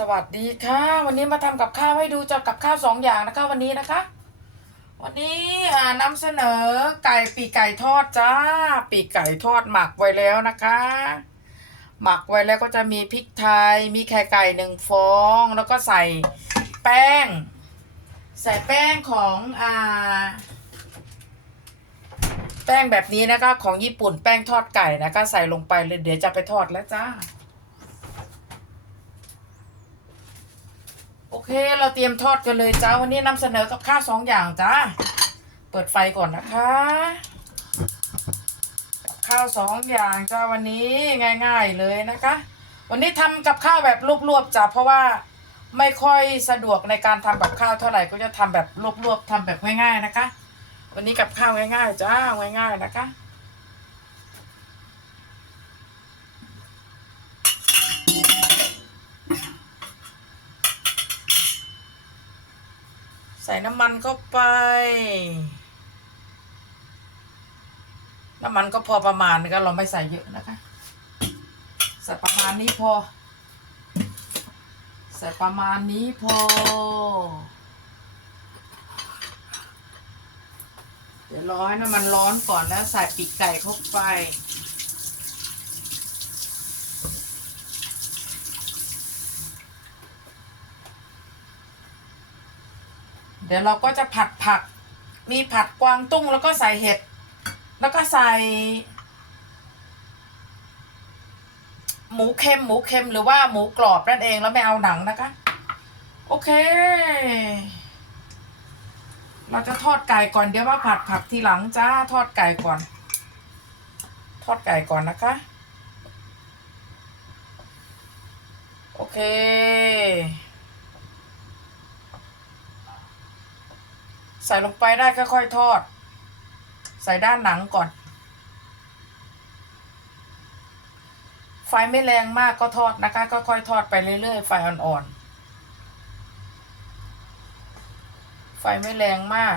สวัสดีค่ะ วันนี้มาทำกับข้าวให้ดูจะกับข้าวสองอย่างนะคะวันนี้นะคะ วันนี้อ่านำเสนอไก่ปีกไก่ทอดจ้า ปีกไก่ทอดหมักไว้แล้วนะคะ หมักไว้แล้วก็จะมีพริกไทย มีไข่ไก่หนึ่งฟอง แล้วก็ใส่แป้ง ใส่แป้งของอ่า แป้งแบบนี้นะคะของญี่ปุ่นแป้งทอดไก่นะคะใส่ลงไปเลยเดี๋ยวจะไปทอดแล้วจ้า โอ เค เราเตรียมทอดกันเลยจ้าวันนี้นำเสนอกับข้าวสองอย่างจ้าเปิดไฟก่อนนะคะข้าวสองอย่างจ้าวันนี้ง่าย ๆเลยนะคะ วันนี้ทำกับข้าวแบบรวบๆจ้าเพราะว่าไม่ค่อยสะดวกในการทำกับข้าวเท่าไหร่ก็จะทำแบบรวบๆทำแบบง่าย ๆนะคะ วันนี้กับข้าวง่าย ๆ จ้าง่าย ๆ นะคะ ส่น้ำมันเข้าไป น้ำมันก็พอประมาณก็เราไม่ใส่เยอะนะคะ ใส่ประมาณนี้พอ ใส่ประมาณนี้พอ เดี๋ยวร้อยน้ำมันร้อนก่อนแล้วใส่ปีกไก่เข้าไป ดี๋ยวเราก็จะผัดผัก มีผัดกวางตุ้งแล้วก็ใส่เห็ด แล้วก็ใส่ หมูเค็มหมูเค็มหรือว่าหมูกรอบนั่นเองแล้วไม่เอาหนังนะคะ โอเค เราจะทอดไก่ก่อนเดี๋ยวมาผัดผักทีหลังจ้าทอดไก่ก่อน ทอดไก่ก่อนนะคะ โอเค ใส่ลงไปได้ค่อยๆทอด ใส่ด้านหนังก่อน ไฟไม่แรงมากก็ทอดนะคะก็ค่อยๆทอดไปเรื่อยๆไฟอ่อนๆ ไฟไม่แรงมาก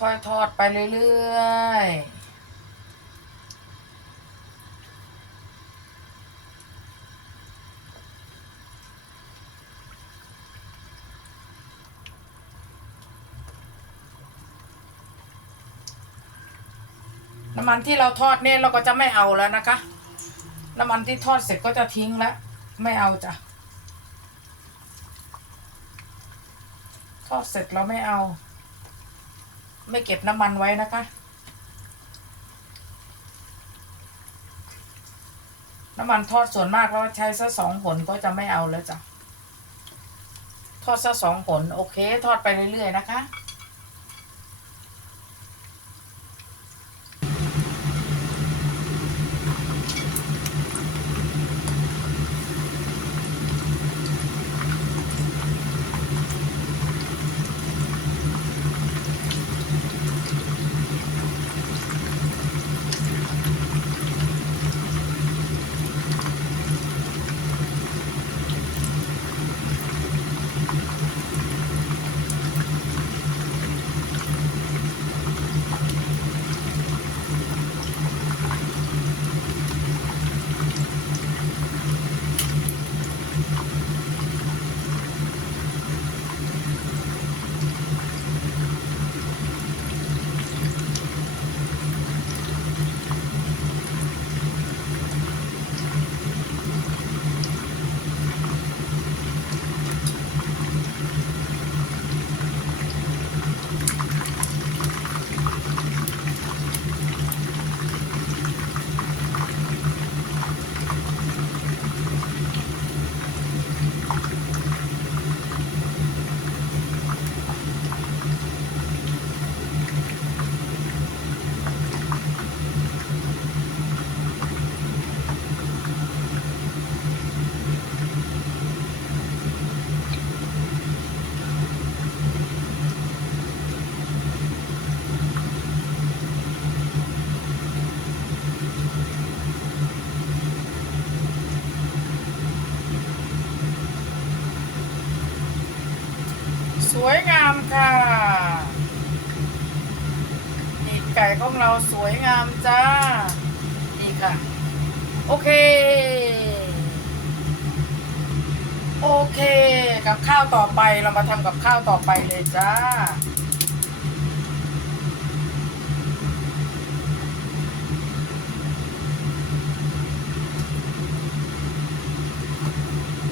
ค่อยๆทอดไปเรื่อยๆ น้ำมันที่เราทอดเนี่ยเราก็จะไม่เอาแล้วนะคะ น้ำมันที่ทอดเสร็จก็จะทิ้งแล้ว ไม่เอาจ้ะ ทอดเสร็จเราไม่เอา ไม่เก็บน้ำมันไว้นะคะ น้ำมันทอดส่วนมากเราใช้ซะสองผลก็จะไม่เอาแล้วจ้ะ ทอดซะสองผลโอเค ทอดไปเรื่อยๆนะคะ สวยงามค่ะปีกไก่ของเราสวยงามจ้า นี่ค่ะ โอเค โอเค กับข้าวต่อไปเรามาทำกับข้าวต่อไปเลยจ้า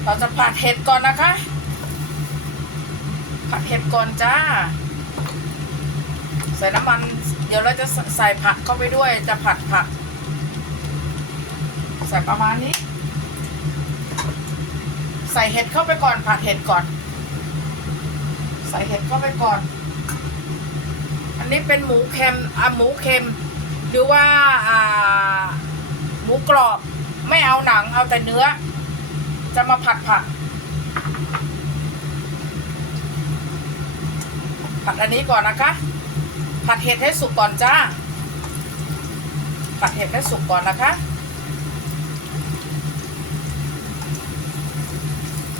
เราจะผัดเห็ดก่อนนะคะ ผัดเห็ดก่อนจ้า ใส่น้ำมัน เดี๋ยวเราจะใส่ผักเข้าไปด้วย จะผัดผัก ใส่ประมาณนี้ ใส่เห็ดเข้าไปก่อน ผัดเห็ดก่อน ใส่เห็ดเข้าไปก่อน อันนี้เป็นหมูเค็มอะหมูเค็ม หรือว่าอ่าหมูกรอบ ไม่เอาหนังเอาแต่เนื้อ จะมาผัดผัก ผัดอันนี้ก่อนนะคะ ผัดเห็ดให้สุกก่อนจ้า ผัดเห็ดให้สุกก่อนนะคะ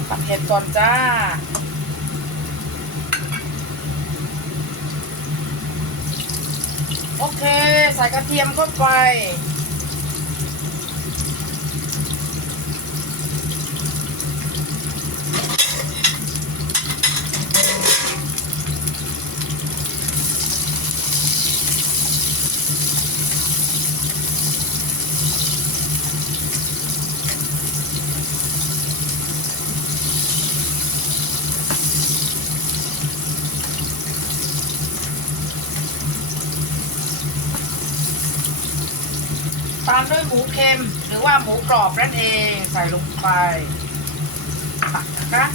ผัดเห็ดก่อนจ้า โอเค ใส่กระเทียมเข้าไปามด้วยหมูเค็มหรือว่าหมูกรอบนั่นเองใส่ลงไปตักนะคะ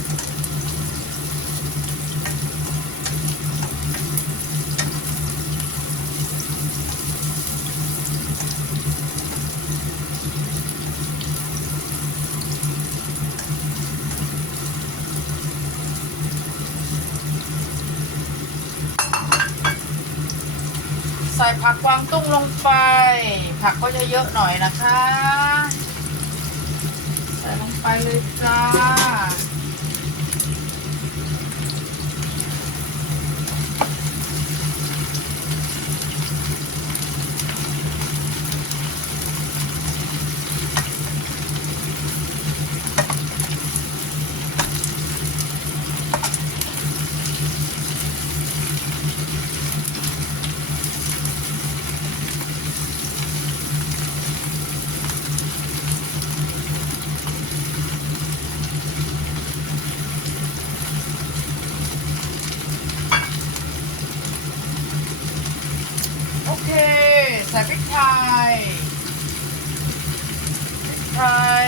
ส่ผักกวางตุ้งลงไป ผักก็จะเยอะหน่อยนะคะ ใส่ลงไปเลยจ้า โอเค ใส่พริกไทยพริกไทย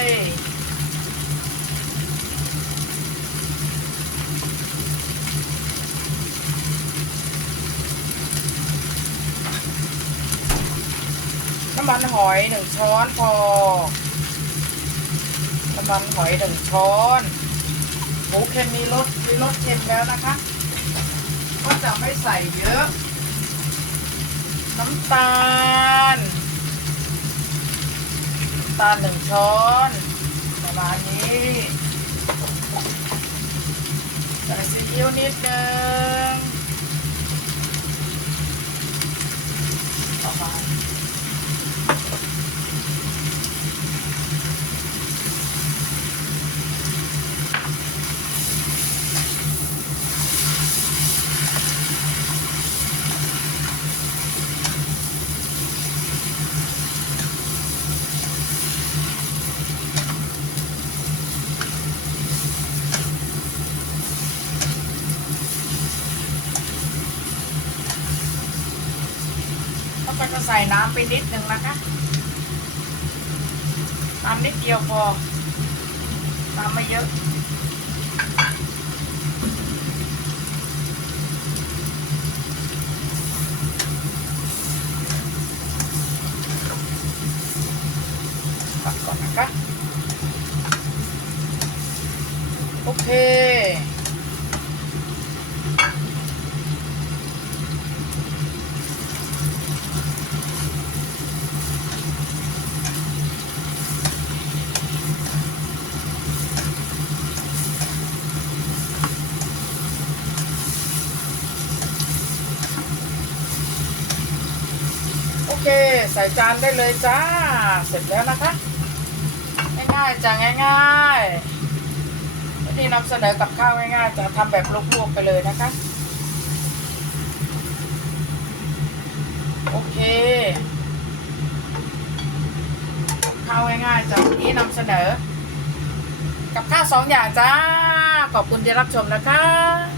น้ำมันหอยหนึ่งช้อนพอ น้ำมันหอยหนึ่งช้อนหมูเค็มมีรสมีรสเค็มแล้วนะคะ ก็จะไม่ใส่เยอะ น้ำตาล น้ำตาลหนึ่งช้อนประมาณนี้ใส่ซีอิ๊วนิดนึงประมาณ ก็จะใส่น้ำไปนิดหนึ่งนะคะน้ำนิดเดียวพอน้ำไม่เยอะตักก่อนนะคะ โอเค โอเค ใส่จานได้เลยจ้า เสร็จแล้วนะคะ ง่ายๆจะง่ายๆวันนี้นำเสนอกับข้าวง่ายๆจะทำแบบลวกๆไปเลยนะคะ โอเคข้าวง่ายๆจะวันนี้นำเสนอ กับข้าวสองอย่างจ้า ขอบคุณที่รับชมนะคะ